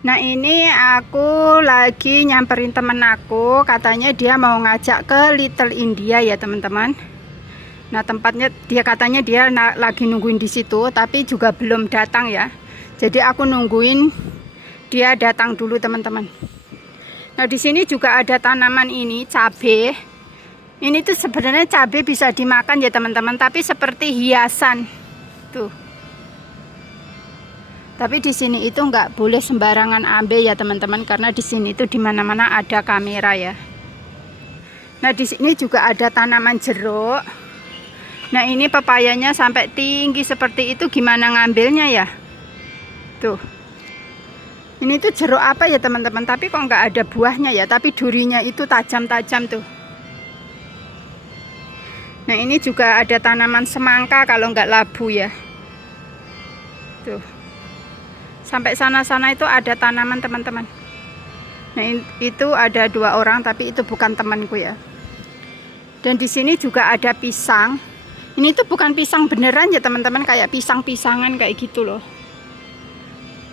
Nah ini aku lagi nyamperin temen aku, katanya dia mau ngajak ke Little India ya teman-teman. Nah tempatnya dia katanya dia lagi nungguin di situ, tapi juga belum datang ya. Jadi aku nungguin dia datang dulu teman-teman. Nah di sini juga ada tanaman ini cabe. Ini tuh sebenarnya cabe bisa dimakan ya teman-teman, tapi seperti hiasan tuh. Tapi di sini itu nggak boleh sembarangan ambil ya teman-teman, karena di sini itu dimana-mana ada kamera ya. Nah di sini juga ada tanaman jeruk. Nah ini pepayanya sampai tinggi seperti itu, gimana ngambilnya ya? Tuh. Ini tuh jeruk apa ya teman-teman? Tapi kok nggak ada buahnya ya? Tapi durinya itu tajam-tajam tuh. Nah ini juga ada tanaman semangka kalau nggak labu ya. Tuh. Sampai sana-sana itu ada tanaman teman-teman. Nah itu ada 2 orang, tapi itu bukan temanku ya. Dan di sini juga ada pisang. Ini tuh bukan pisang beneran ya teman-teman, kayak pisang-pisangan kayak gitu loh.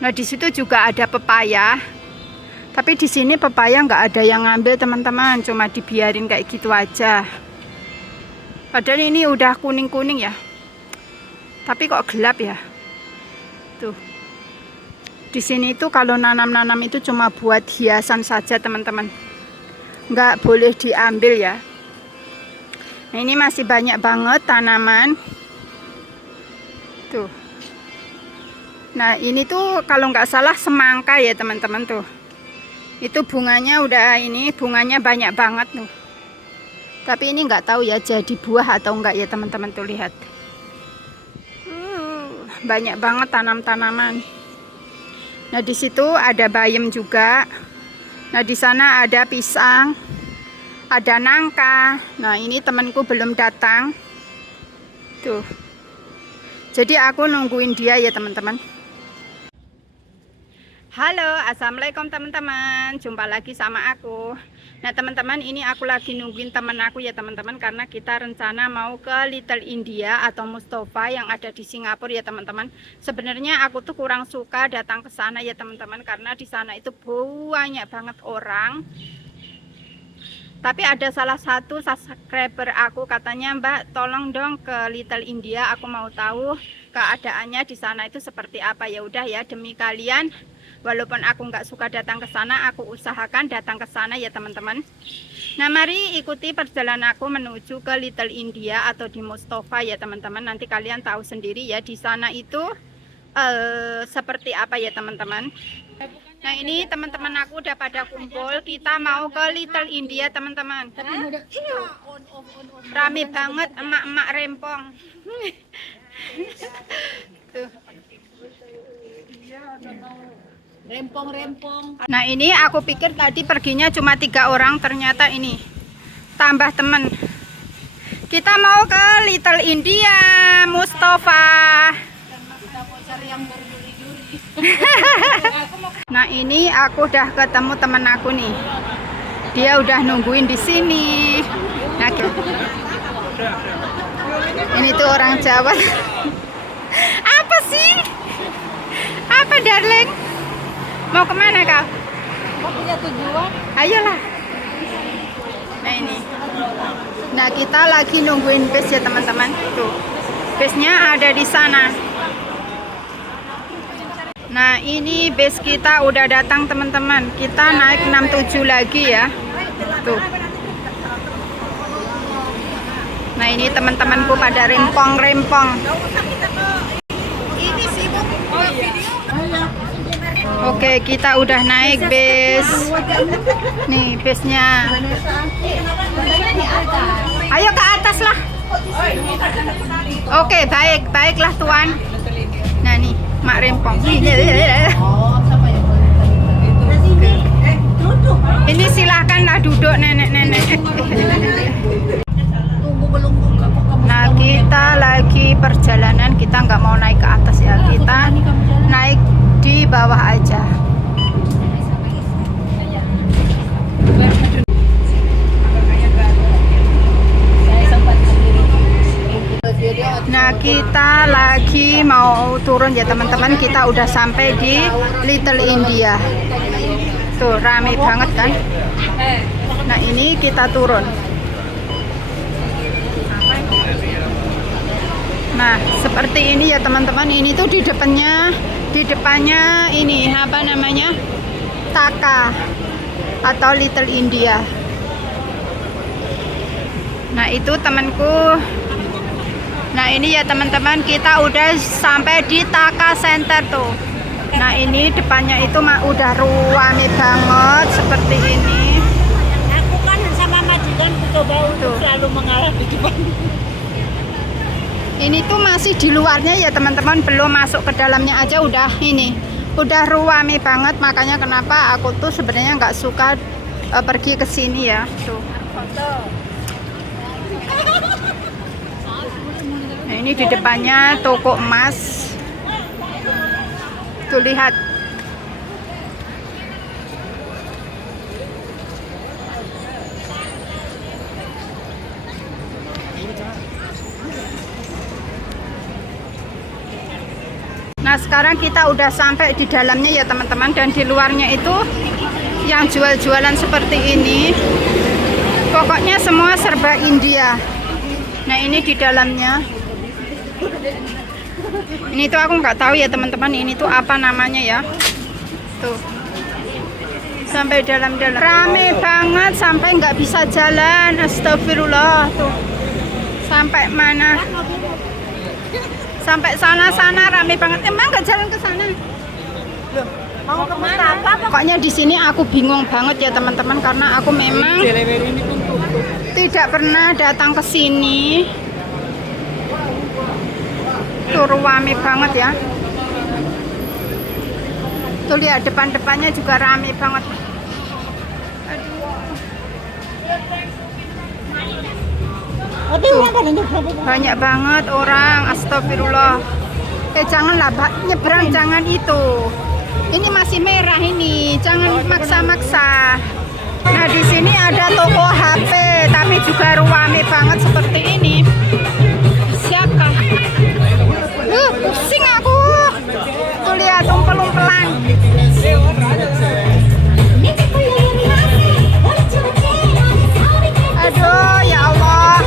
Nah di situ juga ada pepaya. Tapi di sini pepaya nggak ada yang ngambil teman-teman, cuma dibiarin kayak gitu aja. Padahal ini udah kuning-kuning ya. Tapi kok gelap ya. Tuh. Di sini itu kalau nanam-nanam itu cuma buat hiasan saja teman-teman, nggak boleh diambil ya. Nah ini masih banyak banget tanaman tuh. Nah ini tuh kalau nggak salah semangka ya teman-teman tuh. Itu bunganya udah ini, bunganya banyak banget tuh. Tapi ini nggak tahu ya jadi buah atau enggak ya teman-teman tuh, lihat. Banyak banget tanam-tanaman. Nah di situ ada bayam juga. Nah di sana ada pisang, ada nangka. Nah ini temanku belum datang. Tuh. Jadi aku nungguin dia ya teman-teman. Halo, assalamualaikum teman-teman. Jumpa lagi sama aku. Nah teman-teman, ini aku lagi nungguin teman aku ya teman-teman, karena kita rencana mau ke Little India atau Mustafa yang ada di Singapura ya teman-teman. Sebenarnya aku tuh kurang suka datang ke sana ya teman-teman, karena di sana itu banyak banget orang. Tapi ada salah satu subscriber aku katanya, Mbak tolong dong ke Little India, aku mau tahu keadaannya di sana itu seperti apa. Ya udah ya, demi kalian. Walaupun aku nggak suka datang ke sana, aku usahakan datang ke sana ya teman-teman. Nah mari ikuti perjalanan aku menuju ke Little India atau di Mustafa ya teman-teman. Nanti kalian tahu sendiri ya di sana itu seperti apa ya teman-teman. Nah ini teman-teman aku udah pada kumpul, kita mau ke Little India teman-teman. Rame banget emak-emak rempong. Tuh. Rempong-rempong. Nah ini aku pikir tadi perginya cuma 3 orang, ternyata ini tambah temen. Kita mau ke Little India, Mustafa. Kita mau cari yang berduri-duri. Nah ini aku udah ketemu temen aku nih. Dia udah nungguin di sini. Nah, ini tuh orang Jawa. Apa sih? Apa darling? Mau kemana kau? Kau punya tujuan? Ayolah. Nah ini. Nah kita lagi nungguin bus ya teman-teman. Tuh, busnya ada di sana. Nah ini bus kita udah datang teman-teman. Kita naik 67 lagi ya. Tuh. Nah ini teman-temanku pada rempong-rempong. Ini sibuk video. Oke, kita udah naik bus. Nih busnya. Ayo ke atas lah. Oke, baiklah tuan. Nah nih, mak rempong. Ini silahkanlah duduk nenek-nenek. Nah kita lagi perjalanan, kita nggak mau naik ke atas ya, kita naik di bawah aja. Nah kita lagi lagi mau turun ya teman-teman. Kita udah sampai di Little India. Tuh rame banget kan. Nah ini kita turun. Nah seperti ini ya teman-teman. Ini tuh di depannya ini apa namanya, Taka atau Little India. Nah itu temanku. Nah ini ya teman-teman, kita udah sampai di Taka Center tuh. Nah ini depannya itu udah rame banget seperti ini. Aku kan sama majikan coba untuk selalu mengalah di depan. Ini tuh masih di luarnya ya teman-teman, belum masuk ke dalamnya aja udah ini. Udah rame banget, makanya kenapa aku tuh sebenarnya nggak suka pergi ke sini ya. Tuh. Nah, ini di depannya toko emas. Tuh lihat. Nah sekarang kita udah sampai di dalamnya ya teman-teman, dan di luarnya itu yang jual-jualan seperti ini. Pokoknya semua serba India. Nah ini di dalamnya. Ini tuh aku nggak tahu ya teman-teman, ini tuh apa namanya ya. Tuh. Sampai dalam-dalam. Rame banget sampai nggak bisa jalan. Astagfirullah. Tuh. Sampai mana? Sampai sana-sana rame banget. Emang nggak jalan ke sana? Loh, Mau kemana? pokoknya di sini aku bingung banget ya teman-teman, karena aku memang tidak pernah datang ke sini. Tuh rame banget ya. Tuh lihat depan-depannya juga rame banget. Tuh, banyak banget orang. Astagfirullah. Janganlah nyebrang, jangan itu. Ini masih merah ini, jangan maksa-maksa. Nah di sini ada toko HP, tapi juga rame banget seperti ini. Siapa? Pusing aku. Tuh lihat umpel-umpelan. Aduh ya Allah.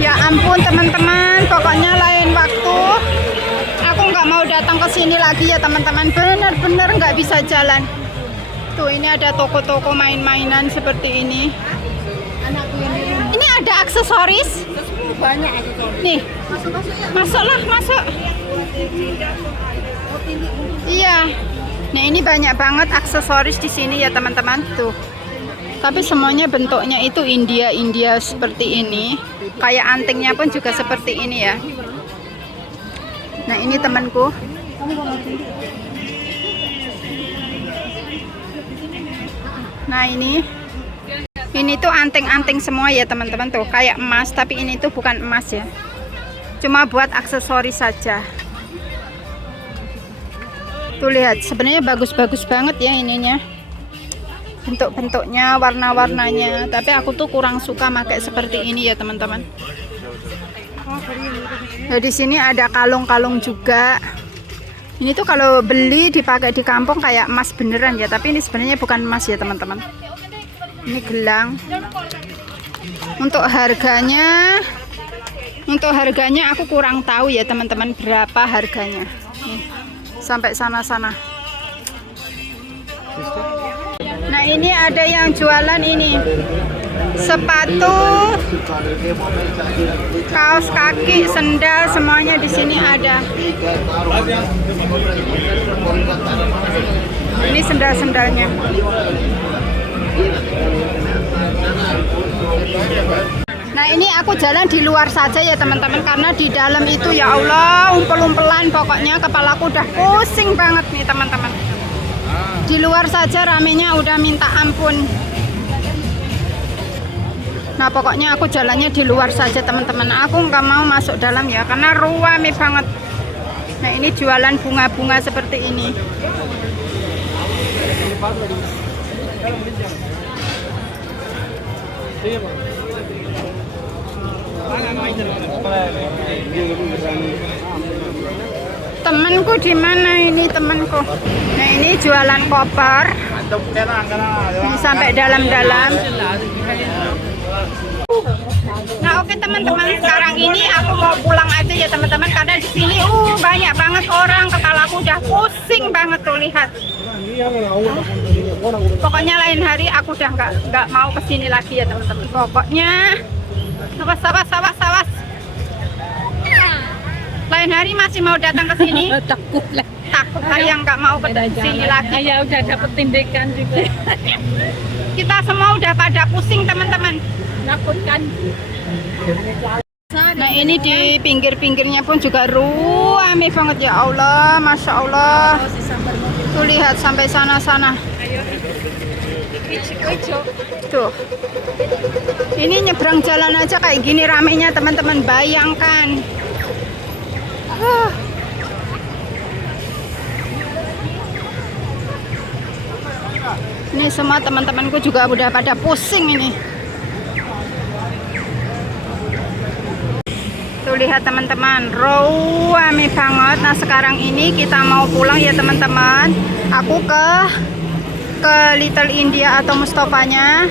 Ya ampun teman-teman, pokoknya lain waktu aku nggak mau datang ke sini lagi ya teman-teman. Bener-bener nggak bisa jalan. Tuh ini ada toko-toko main-mainan seperti ini. Ini ada aksesoris. Banyak aksesoris. Nih, masuklah, masuk. Iya. Nah ini banyak banget aksesoris di sini ya teman-teman. Tuh. Tapi semuanya bentuknya itu India seperti ini. Kayak antingnya pun juga seperti ini ya. Nah ini temanku. Nah ini tuh anting-anting semua ya teman-teman, tuh kayak emas, tapi ini tuh bukan emas ya. Cuma buat aksesoris saja. Tuh lihat, sebenarnya bagus-bagus banget ya ininya. Bentuk-bentuknya, warna-warnanya. Tapi aku tuh kurang suka pakai seperti ini ya teman-teman. Nah, di sini ada kalung-kalung juga. Ini tuh kalau beli dipakai di kampung kayak emas beneran ya, tapi ini sebenarnya bukan emas ya teman-teman. Ini gelang. Untuk harganya aku kurang tahu ya teman-teman, berapa harganya. Nih, sampai sana-sana. Nah ini ada yang jualan ini sepatu, kaos kaki, sendal, semuanya di sini ada. Ini sendal-sendalnya. Nah ini aku jalan di luar saja ya teman-teman, karena di dalam itu ya Allah umpel-umpelan, pokoknya kepalaku udah pusing banget nih teman-teman. Di luar saja ramenya udah minta ampun. Nah pokoknya aku jalannya di luar saja teman-teman. Aku nggak mau masuk dalam ya, karena rame banget. Nah ini jualan bunga-bunga seperti ini. Temanku di mana ini temanku? Nah ini jualan koper. Ini sampai dalam-dalam. Nah oke teman-teman, sekarang ini aku mau pulang aja ya teman-teman karena di sini banyak banget orang, kepalaku udah pusing banget tuh lihat. Pokoknya lain hari aku udah nggak mau kesini lagi ya teman-teman. Pokoknya awas. Lain hari masih mau datang ke sini. Takut lah yang nggak mau ke sini lagi. Ya udah dapet tindakan juga. Kita semua udah pada pusing teman-teman. Menakutkan. Nah ini di pinggir-pinggirnya pun juga ramai banget ya Allah, Masya Allah. Tuh lihat sampai sana-sana. Tuh. Ini nyebrang jalan aja kayak gini ramenya teman-teman, bayangkan. Ini semua teman-temanku juga udah pada pusing ini. Tuh lihat teman-teman, ramai banget. Nah sekarang ini kita mau pulang ya teman-teman. Aku ke Little India atau Mustofanya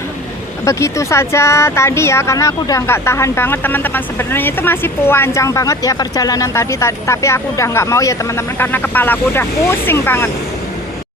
begitu saja tadi ya, karena aku udah nggak tahan banget teman-teman. Sebenarnya itu masih panjang banget ya perjalanan tadi, tapi aku udah nggak mau ya teman-teman karena kepalaku udah pusing banget.